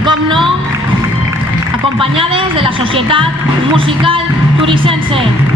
i, com no, acompanyades de la Societat Musical Turisense.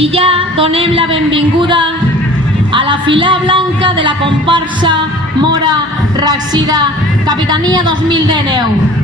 I ja donem la benvinguda a la fila blanca de la comparsa Mora Raxida, Capitania 2019.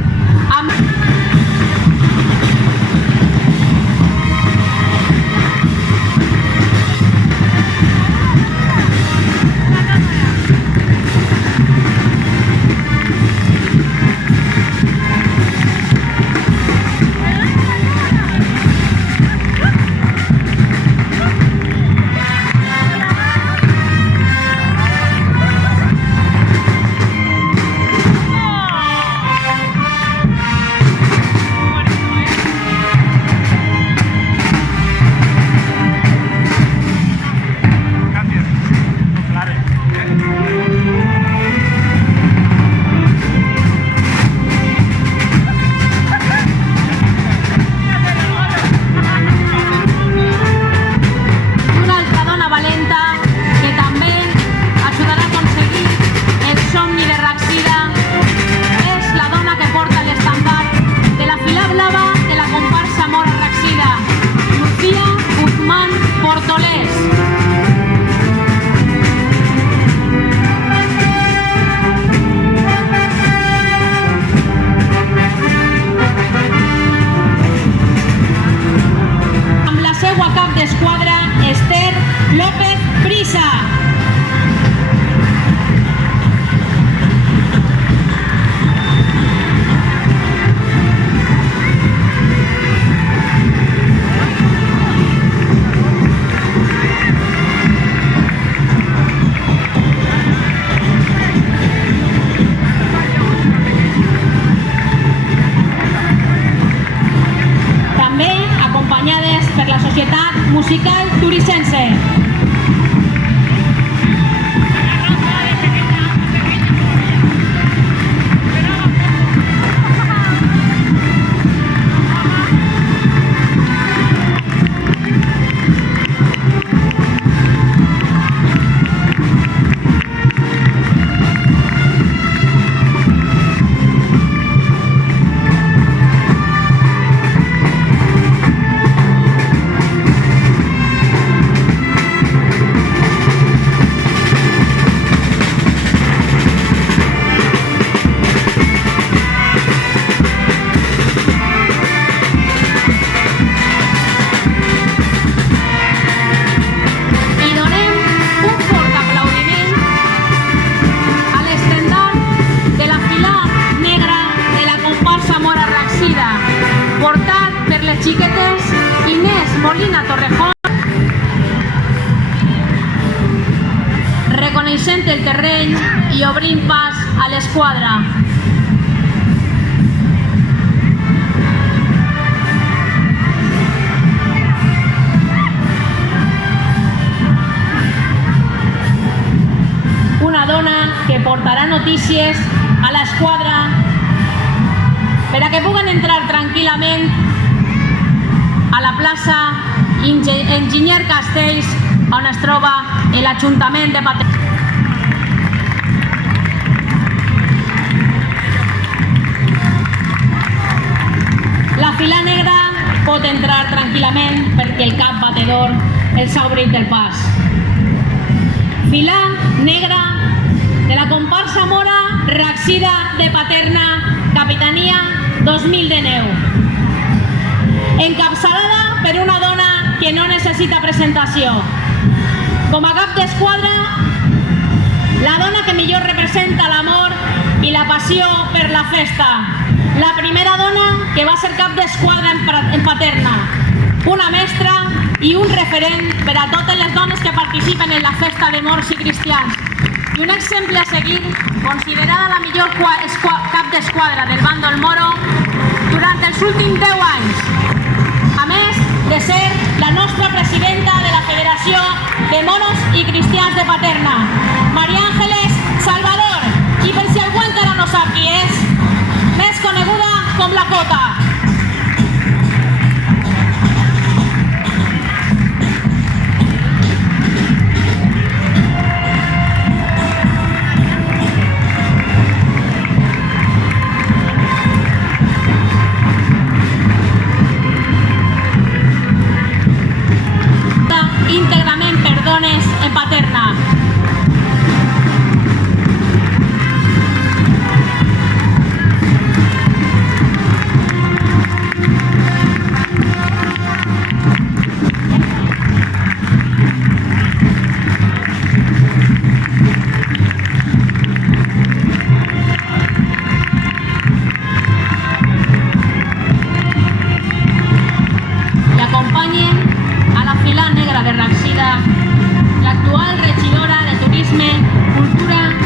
Musical Turisense. Xiquetes Inés Molina Torrejón, reconeixent el terreny i obrint pas a l'esquadra. Una dona que portarà notícies a l'esquadra per a que puguen entrar tranquil·lament a la plaça Enginyer Castells, on es troba l'Ajuntament de Paterna. La fila negra pot entrar. entrar tranquil·lament perquè el cap batedor els ha obrit el pas. Filà negra de la comparsa Mora Raxida de Paterna, Capitania 2019. Encapçalada per una dona que no necessita presentació. Com a cap d'esquadra, la dona que millor representa l'amor i la passió per la festa. La primera dona que va ser cap d'esquadra en Paterna. Una mestra i un referent per a totes les dones que participen en la festa de morts i cristians. I un exemple a seguir, considerada la millor cap d'esquadra del bàndol moro durant els últims 10 anys. A més de ser la nostra presidenta de la Federació de Moros i Cristians de Paterna, Maria Ángeles Salvador, i per si algú encara no sap qui és, més coneguda com la Cota. Íntegrament per dones en Paterna. I acompanyen a la Filà negra de Raxida, l'actual regidora de Turisme, Cultura